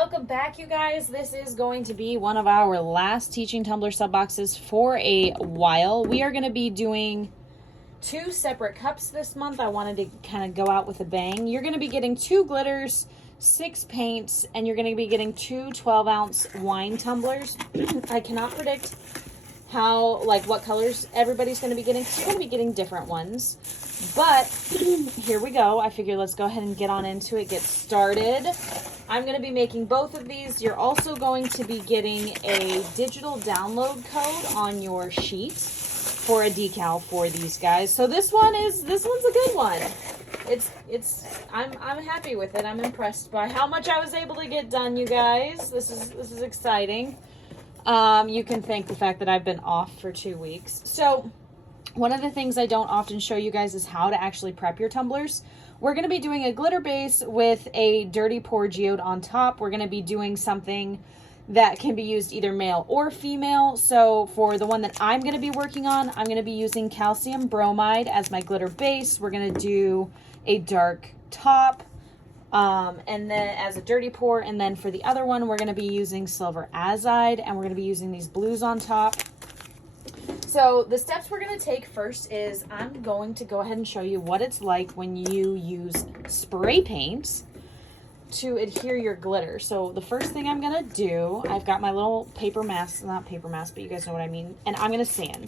Welcome back, you guys. This is going to be one of our last teaching tumbler sub boxes for a while. We are going to be doing 2 separate cups this month. I wanted to kind of go out with a bang. You're going to be getting 2 glitters, 6 paints, and you're going to be getting 2 12-ounce wine tumblers. I cannot predict what colors everybody's going to be getting. You're going to be getting different ones. But here we go. I figured let's go ahead and get on into it, get started. I'm going to be making both of these. You're also going to be getting a digital download code on your sheet for a decal for these guys. So this one's a good one. I'm happy with it. I'm impressed by how much I was able to get done, you guys. This is exciting. You can thank the fact that I've been off for 2 weeks. So one of the things I don't often show you guys is how to actually prep your tumblers. We're going to be doing a glitter base with a dirty pour geode on top. We're going to be doing something that can be used either male or female. So for the one that I'm going to be working on, I'm going to be using calcium bromide as my glitter base. We're going to do a dark top and then as a dirty pour. And then for the other one, we're going to be using silver azide, and we're going to be using these blues on top. So the steps we're going to take first is I'm going to go ahead and show you what it's like when you use spray paint to adhere your glitter. So the first thing I'm going to do, I've got my little paper mask, not paper mask, but you guys know what I mean. And I'm going to sand.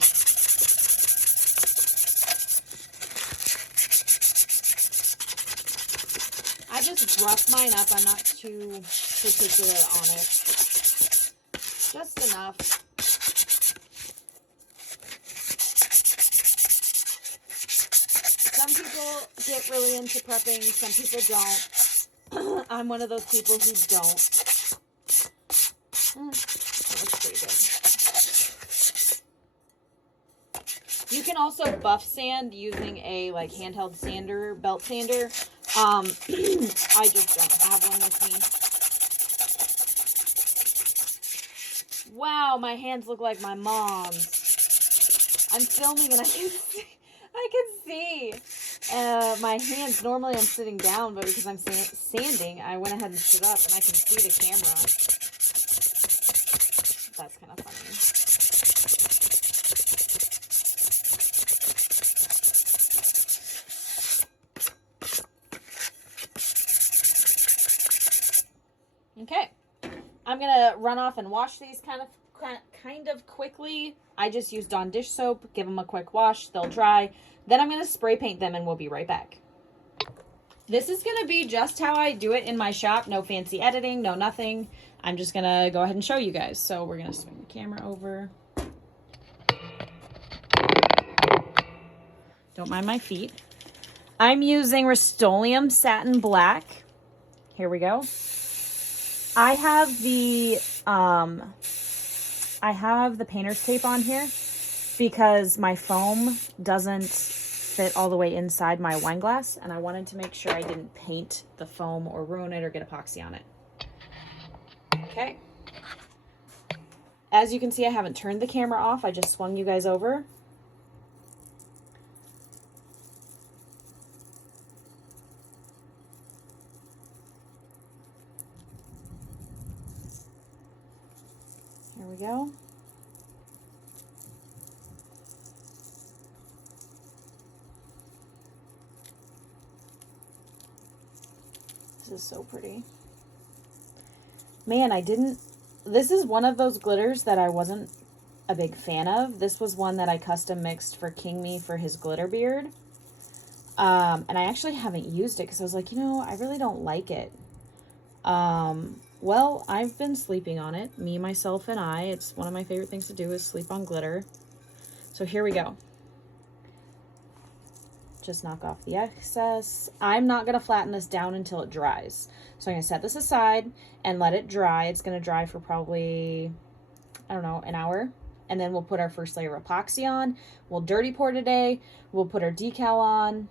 I just rough mine up. I'm not too particular on it. Just enough. Some people get really into prepping, some people don't. I'm one of those people who don't. That looks pretty good. You can also buff sand using a handheld sander, belt sander. I just don't have one with me. Wow, my hands look like my mom's. I'm filming and I can see my hands. Normally I'm sitting down, but because I'm sanding, I went ahead and stood up and I can see the camera. That's kind of funny. Okay, I'm gonna run off and wash these kind of quickly. I just used Dawn dish soap. Give them a quick wash. They'll dry. Then I'm going to spray paint them and we'll be right back. This is going to be just how I do it in my shop. No fancy editing, no nothing. I'm just going to go ahead and show you guys. So we're going to swing the camera over. Don't mind my feet. I'm using Rust-Oleum Satin Black. Here we go. I have the painter's tape on here because my foam doesn't fit all the way inside my wine glass, and I wanted to make sure I didn't paint the foam or ruin it or get epoxy on it. Okay. As you can see, I haven't turned the camera off. I just swung you guys over. Here we go. This is so pretty. Man, this is one of those glitters that I wasn't a big fan of. This was one that I custom mixed for King Me for his glitter beard. And I actually haven't used it because I was like, I really don't like it. Well, I've been sleeping on it. Me, myself, and I. It's one of my favorite things to do is sleep on glitter. So here we go. Just knock off the excess. I'm not going to flatten this down until it dries. So I'm going to set this aside and let it dry. It's going to dry for probably, I don't know, an hour. And then we'll put our first layer of epoxy on. We'll dirty pour today. We'll put our decal on.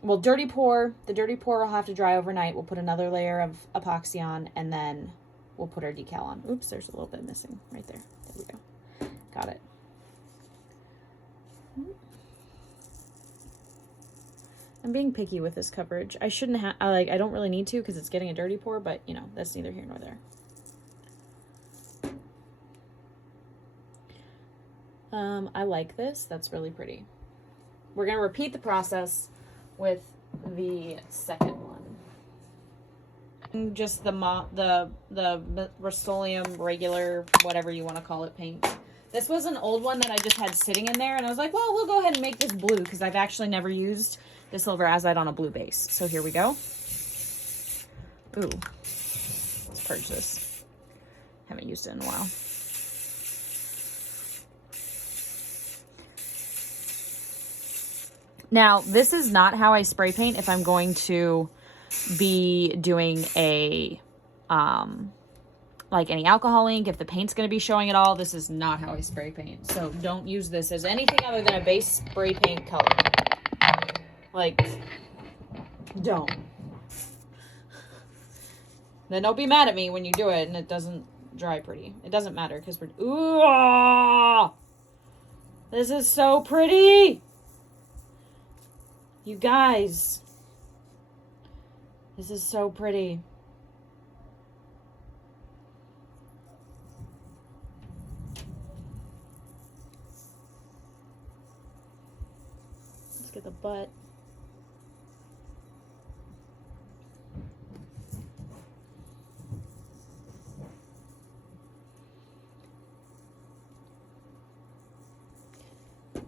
We'll dirty pour. The dirty pour will have to dry overnight. We'll put another layer of epoxy on, and then we'll put our decal on. Oops, there's a little bit missing right there. There we go. Got it. I'm being picky with this coverage. I shouldn't have, I don't really need to because it's getting a dirty pour, but you know, that's neither here nor there. I like this. That's really pretty. We're going to repeat the process with the second one. Just the Rust-Oleum regular, whatever you want to call it, paint. This was an old one that I just had sitting in there, and I was like, well, we'll go ahead and make this blue because I've actually never used the silver azide on a blue base. So here we go. Ooh, let's purge this. Haven't used it in a while. Now, this is not how I spray paint if I'm going to be doing a, like any alcohol ink. If the paint's going to be showing at all, this is not how I spray paint. So don't use this as anything other than a base spray paint color. Like, don't. Then don't be mad at me when you do it and it doesn't dry pretty. It doesn't matter because we're, ooh, this is so pretty. You guys, this is so pretty. Let's get the butt.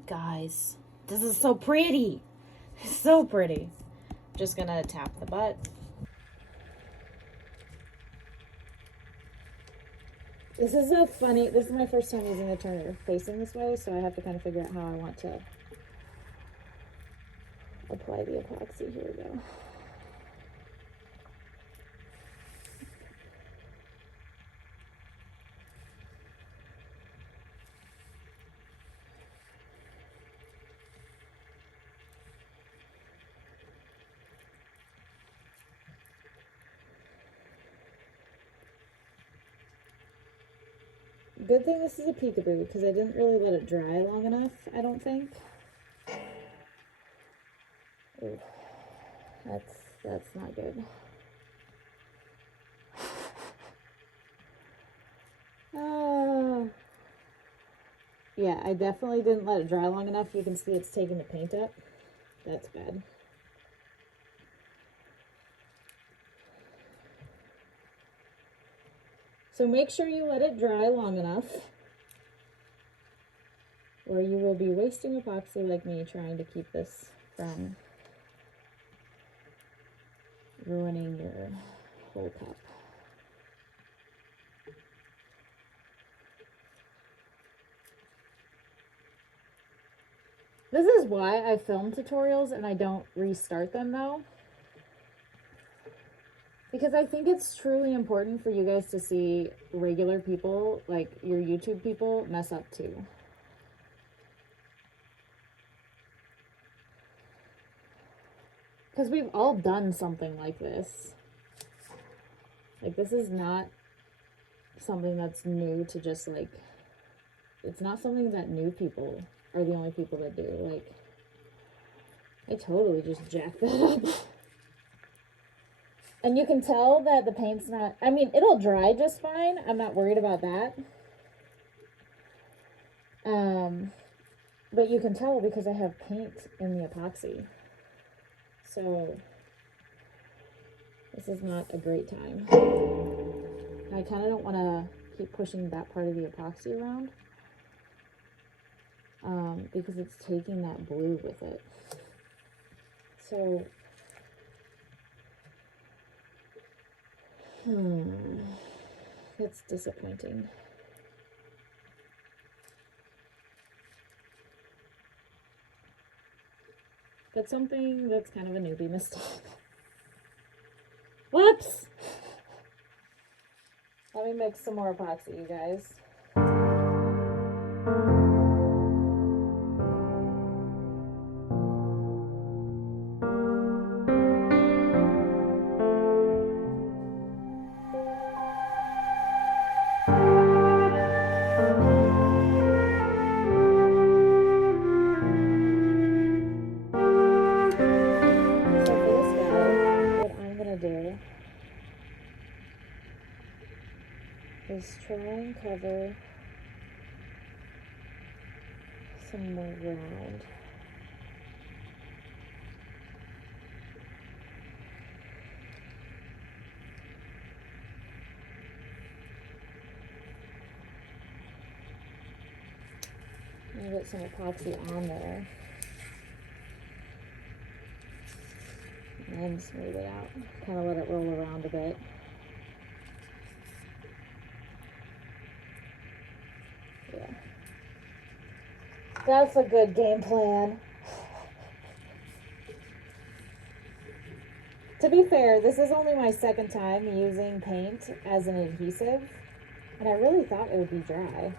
Guys, this is so pretty. So pretty. Just gonna tap the butt. This is so funny. This is my first time using the turner facing this way, so I have to kind of figure out how I want to apply the epoxy. Here we go. Good thing this is a peekaboo because I didn't really let it dry long enough, I don't think. Ooh, that's not good. Yeah, I definitely didn't let it dry long enough. You can see it's taking the paint up. That's bad. So make sure you let it dry long enough, or you will be wasting epoxy like me trying to keep this from ruining your whole cup. This is why I film tutorials and I don't restart them though. Because I think it's truly important for you guys to see regular people, like your YouTube people, mess up too. Because we've all done something like this. Like, this is not something that's new to just, like, it's not something that new people are the only people that do. Like, I totally just jacked that up. And you can tell that the paint's not, I mean, it'll dry just fine. I'm not worried about that. But you can tell because I have paint in the epoxy. So, this is not a great time. I kind of don't want to keep pushing that part of the epoxy around. Because it's taking that blue with it. So, that's disappointing. But something that's kind of a newbie mistake. Whoops! Let me mix some more epoxy, you guys. some more round. I'll get some epoxy on there. And then smooth it out. Kind of let it roll around a bit. Yeah. That's a good game plan. To be fair, this is only my second time using paint as an adhesive, and I really thought it would be dry.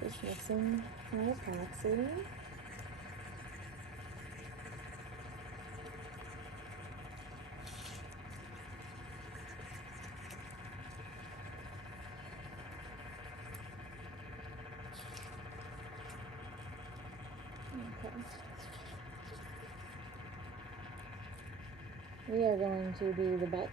Just mixing my epoxy. Okay. We are going to be the butt.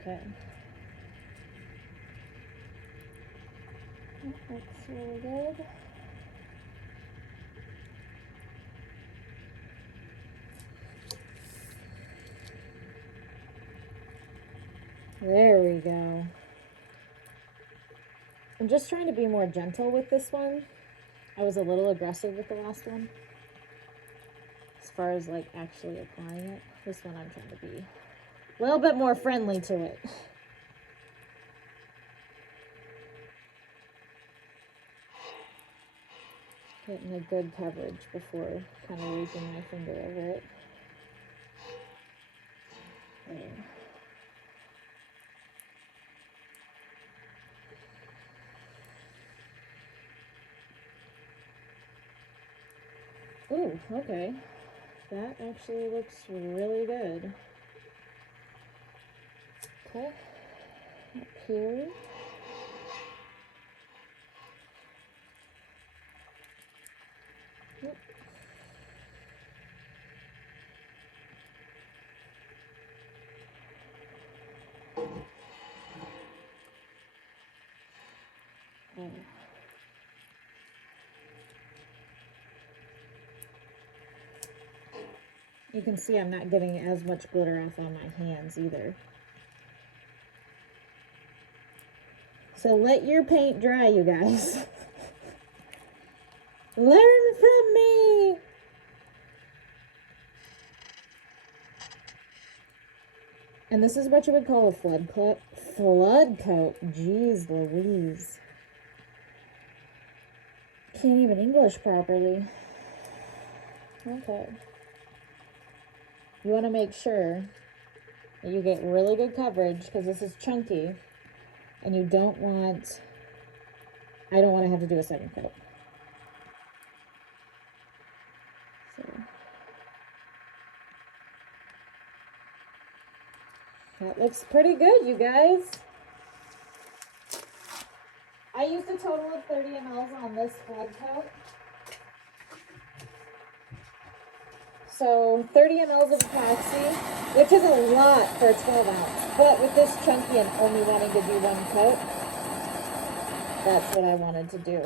Okay. That looks really good. There we go. I'm just trying to be more gentle with this one. I was a little aggressive with the last one. As far as like actually applying it. This one I'm trying to be a little bit more friendly to it. Getting a good coverage before kind of raking my finger over it. There. Ooh, okay. That actually looks really good. Okay. Up here. Yep. Oh. You can see I'm not getting as much glitter off on my hands either. So let your paint dry, you guys. Learn from me. And this is what you would call a flood coat. Flood coat. Jeez Louise. Can't even English properly. Okay. You want to make sure that you get really good coverage because this is chunky, and you don't want, I don't want to have to do a second coat. So that looks pretty good, you guys. I used a total of 30 mLs on this flood coat. So 30 mLs of epoxy, which is a lot for a 12 ounce. But with this chunky and only wanting to do one coat, that's what I wanted to do.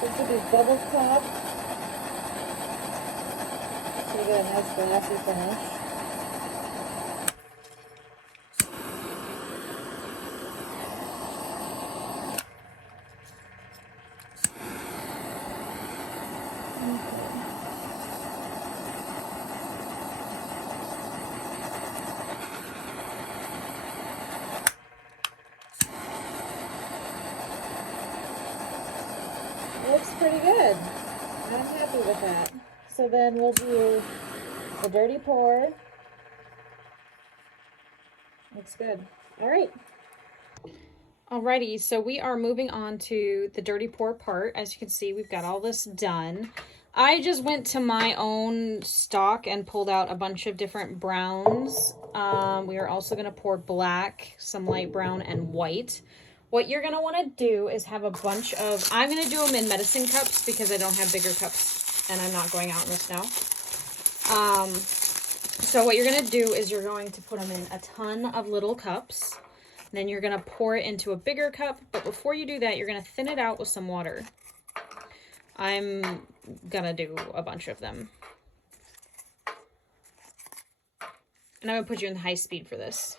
This will be double top. So you get a nice glassy finish. Looks pretty good. I'm happy with that. So then we'll do the dirty pour. Looks good. All right. Alrighty, so we are moving on to the dirty pour part. As you can see, we've got all this done. I just went to my own stock and pulled out a bunch of different browns. We are also going to pour black, some light brown, and white. What you're going to want to do is have a bunch of... I'm going to do them in medicine cups because I don't have bigger cups and I'm not going out in the snow. So what you're going to do is you're going to put them in a ton of little cups. Then you're going to pour it into a bigger cup, but before you do that, you're going to thin it out with some water. I'm going to do a bunch of them. And I'm going to put you in high speed for this.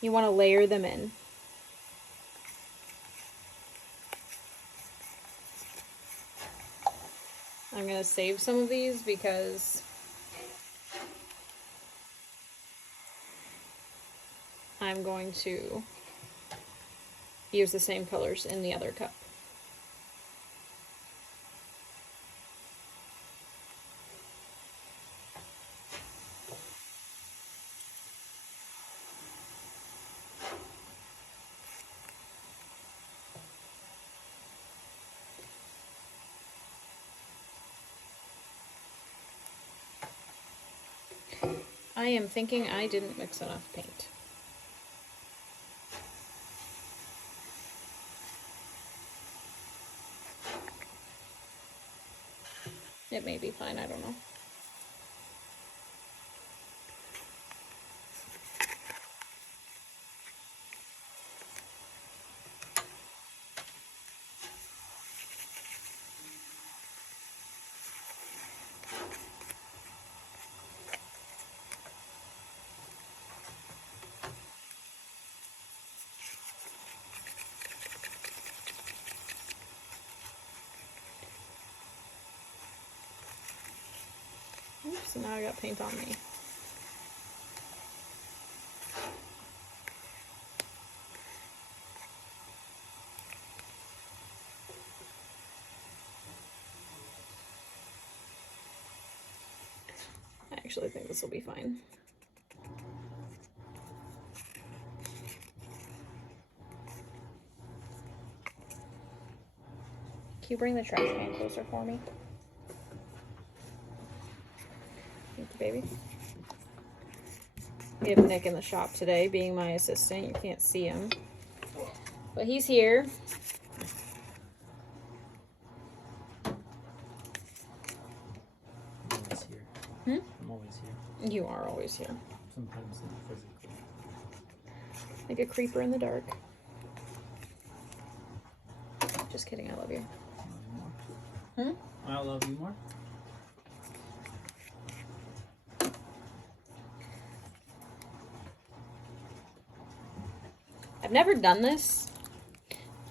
You want to layer them in. I'm going to save some of these because I'm going to use the same colors in the other cup. I am thinking I didn't mix enough paint. It may be fine, I don't know. Oops, now I got paint on me. I actually think this will be fine. Can you bring the trash can closer for me? Thank you, baby. We have Nick in the shop today, being my assistant. You can't see him, but he's here. I'm always here. I'm always here. You are always here. Sometimes not physically. Like a creeper in the dark. Just kidding, I love you. I love you more. I've never done this,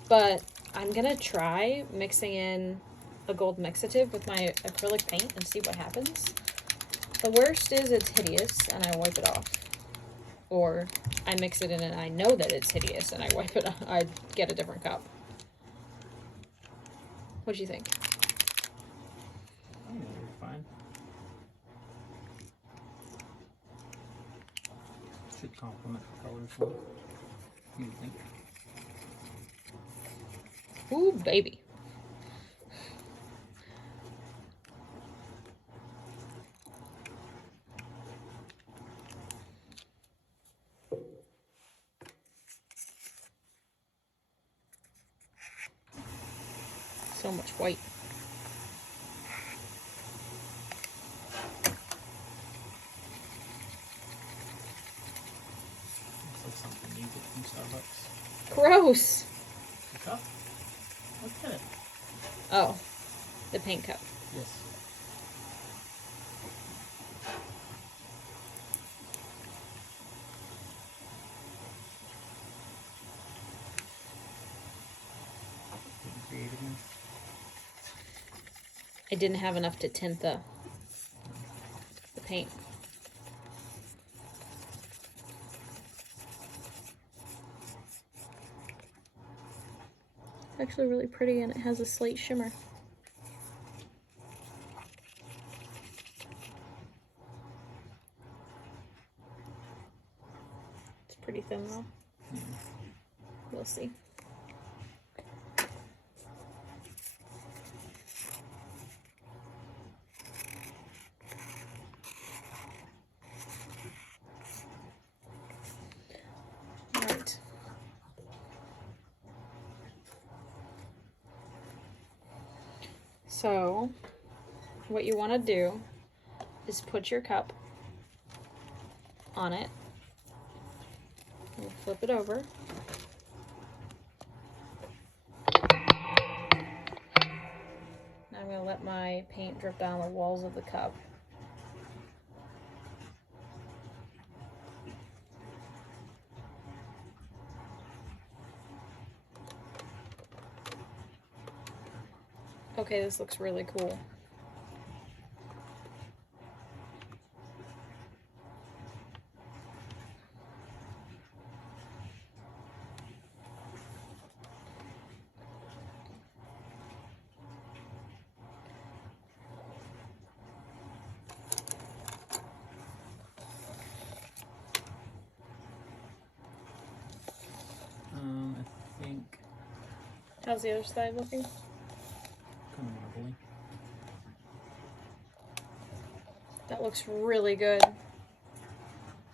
but I'm gonna try mixing in a gold mixative with my acrylic paint and see what happens. The worst is it's hideous and I wipe it off. Or I mix it in and I know that it's hideous and I wipe it off. I get a different cup. What do you think? I think you're fine. Should complement the colors more. What do you think? Ooh, baby. So much white. Gross. The cup? Look at it. Oh, the paint cup. Yes. Create again. I didn't have enough to tint the paint. It's actually really pretty and it has a slate shimmer. It's pretty thin though. Yeah. We'll see. Alright. So, what you want to do is put your cup on it. We'll flip it over. Now I'm going to let my paint drip down the walls of the cup. Okay, this looks really cool. I think How's the other side looking? kind of wobbly. That looks really good. I was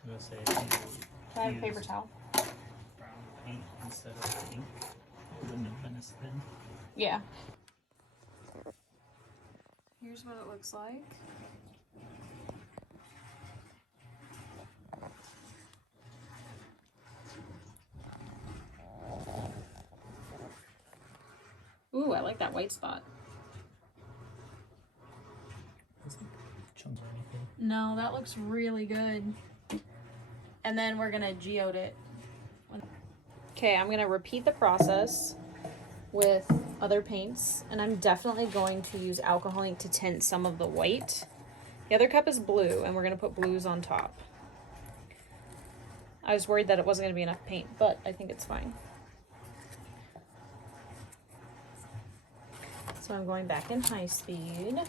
gonna say, if you Can I have a paper used towel? brown paint instead of ink, it wouldn't have been as thin. Yeah. Here's what it looks like. Ooh, I like that white spot. Is it chunks or anything? No, that looks really good. And then we're gonna geode it. Okay, I'm gonna repeat the process with other paints, and I'm definitely going to use alcohol ink to tint some of the white. The other cup is blue, and we're gonna put blues on top. I was worried that it wasn't gonna be enough paint, but I think it's fine. So I'm going back in high speed.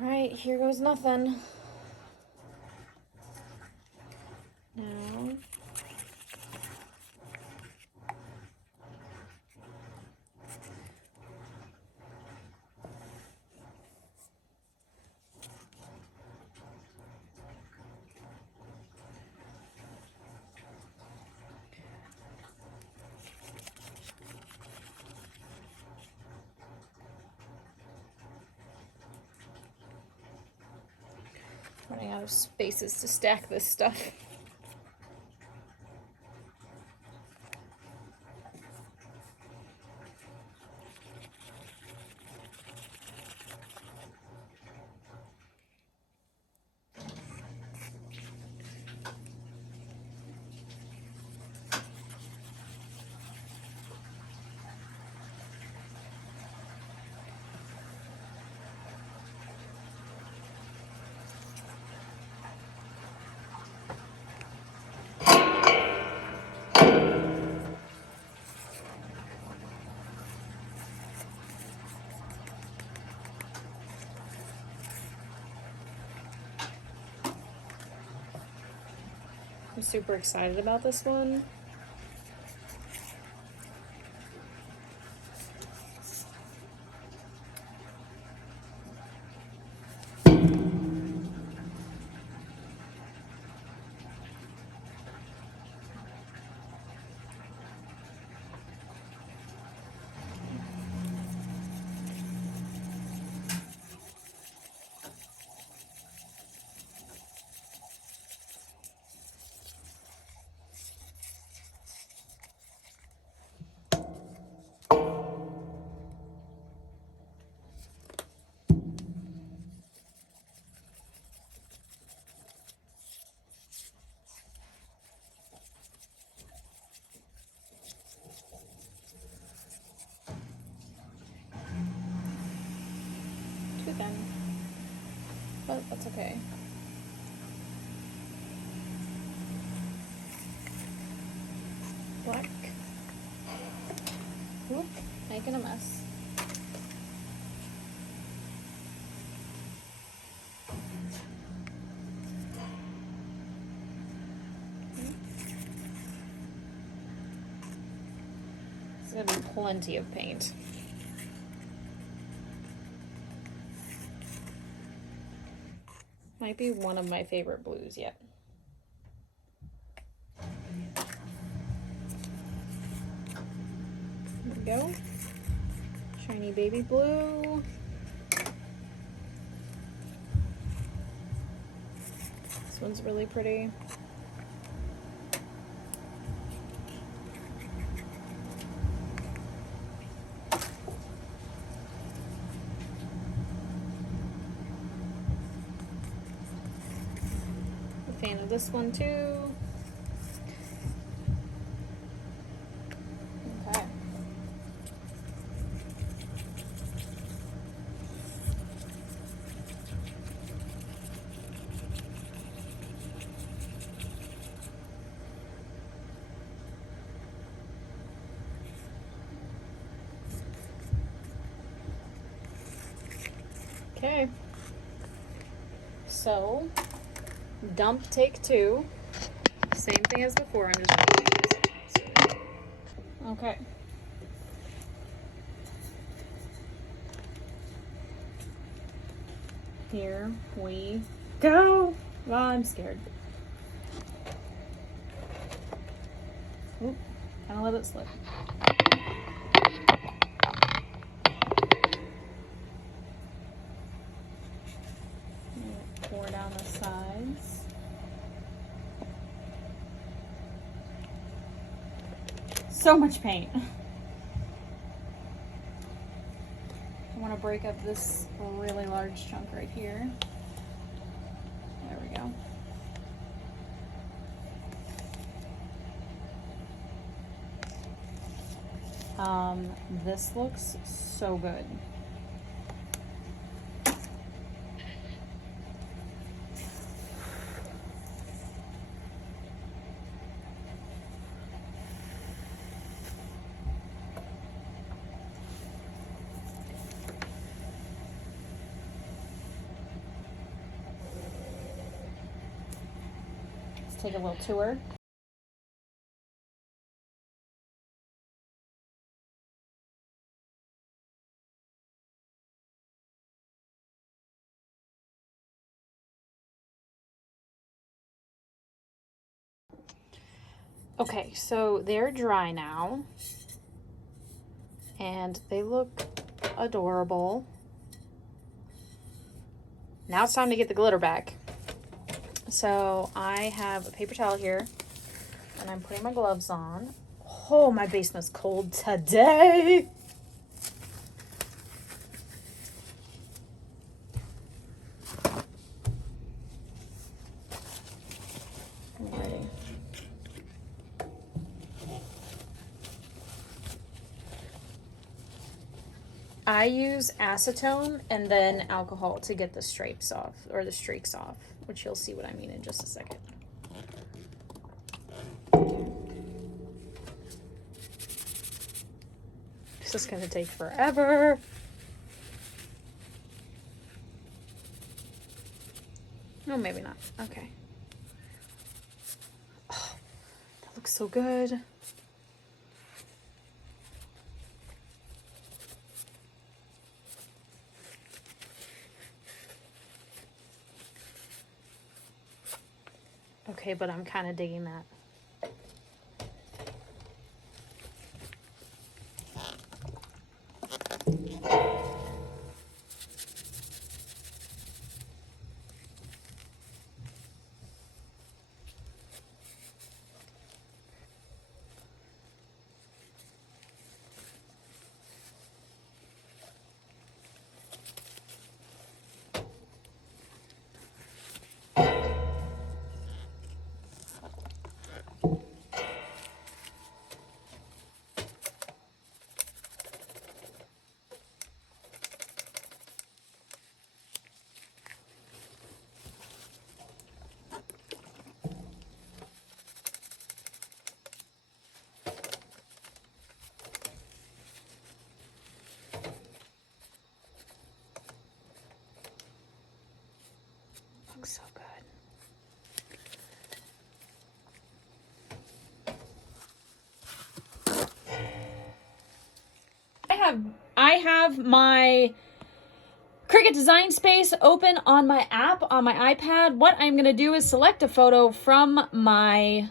Alright, here goes nothing. Now, running out of spaces to stack this stuff. I'm super excited about this one. Too thin, but that's okay. Black. Oop, making a mess. There's gonna be plenty of paint. Might be one of my favorite blues yet. There we go. Shiny baby blue. This one's really pretty. Fan of this one too. Okay. Okay. So, dump take 2. Same thing as before. I'm just okay. Here we go. Well, I'm scared. Oop, kind of let it slip. Pour down the sides. So much paint. I want to break up this really large chunk right here. There we go. This looks so good. Take a little tour. Okay, so they're dry now and they look adorable. Now it's time to get the glitter back. So I have a paper towel here and I'm putting my gloves on. Oh, my basement's cold today. I'm ready. I use acetone and then alcohol to get the stripes off, or the streaks off, which you'll see what I mean in just a second. This is gonna take forever. No, maybe not. Okay. Oh, Looks so good. Okay, but I'm kind of digging that. Looks so good. I have my Cricut Design Space open on my app on my iPad. What I'm going to do is select a photo from my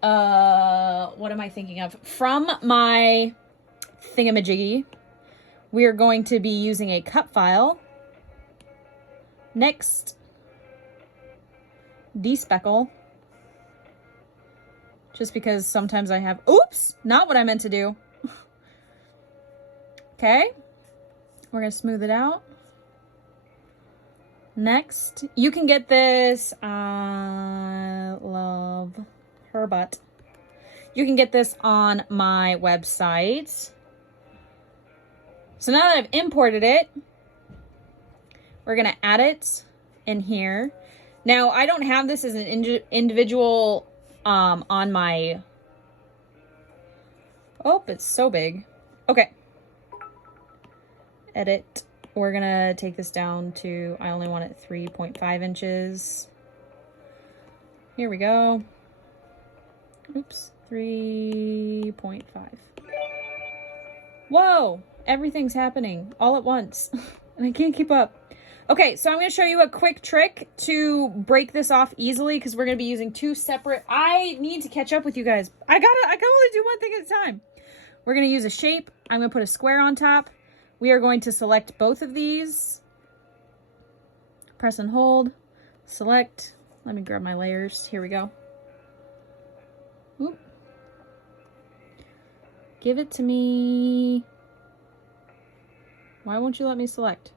what am I thinking of? From my thingamajiggy. We are going to be using a cut file. Next, despeckle. Just because sometimes I have, oops, not what I meant to do. Okay, we're gonna smooth it out. Next, you can get this, I love her butt. You can get this on my website. So now that I've imported it, we're gonna add it in here. Now, I don't have this as an individual on my, oh, it's so big. Okay. Edit. We're gonna take this down to, I only want it 3.5 inches. Here we go. Oops, 3.5. Whoa, everything's happening all at once and I can't keep up. Okay, so I'm gonna show you a quick trick to break this off easily because we're gonna be using two separate, I need to catch up with you guys. I can only do one thing at a time. We're gonna use a shape. I'm gonna put a square on top. We are going to select both of these. Press and hold. Select. Let me grab my layers. Here we go. Oop. Give it to me. Why won't you let me select?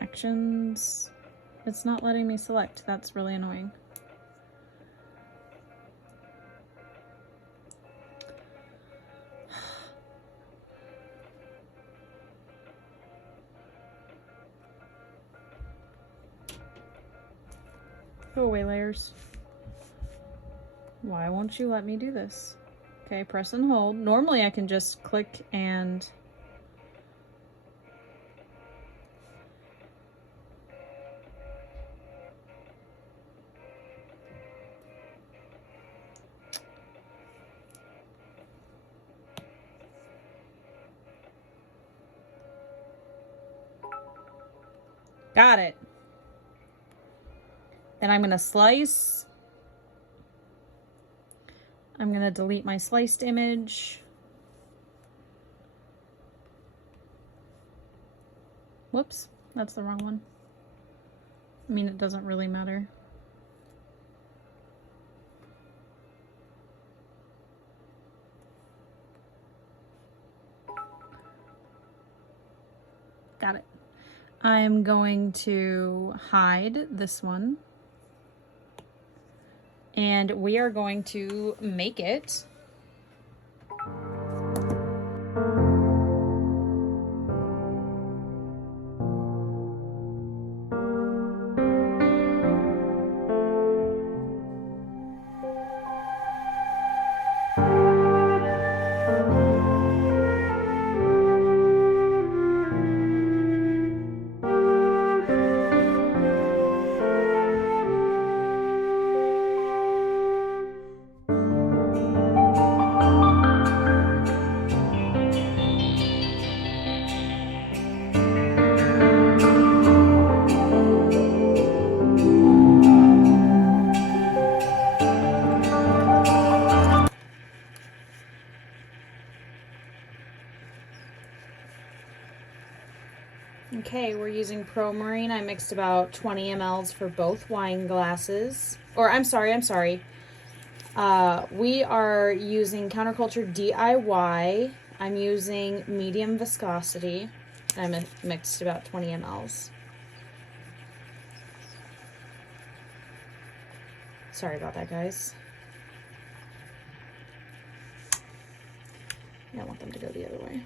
Actions. It's not letting me select. That's really annoying. Go away, layers. Why won't you let me do this? Okay, press and hold. Normally I can just click and... Got it. Then I'm gonna slice. I'm gonna delete my sliced image. Whoops, that's the wrong one. I mean, it doesn't really matter. Got it. I'm going to hide this one. And we are going to make it. Okay, we're using Pro Marine. I mixed about 20 mLs for both wine glasses. Or I'm sorry. We are using Counterculture DIY. I'm using medium viscosity. I mixed about 20 mLs. Sorry about that, guys. I want them to go the other way.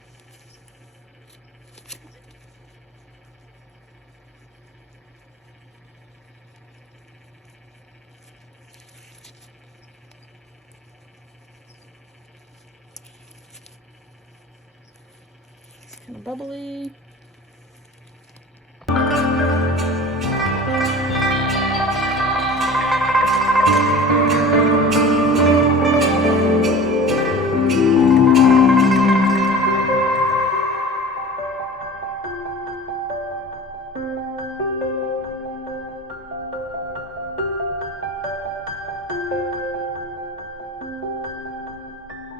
It's kind of bubbly.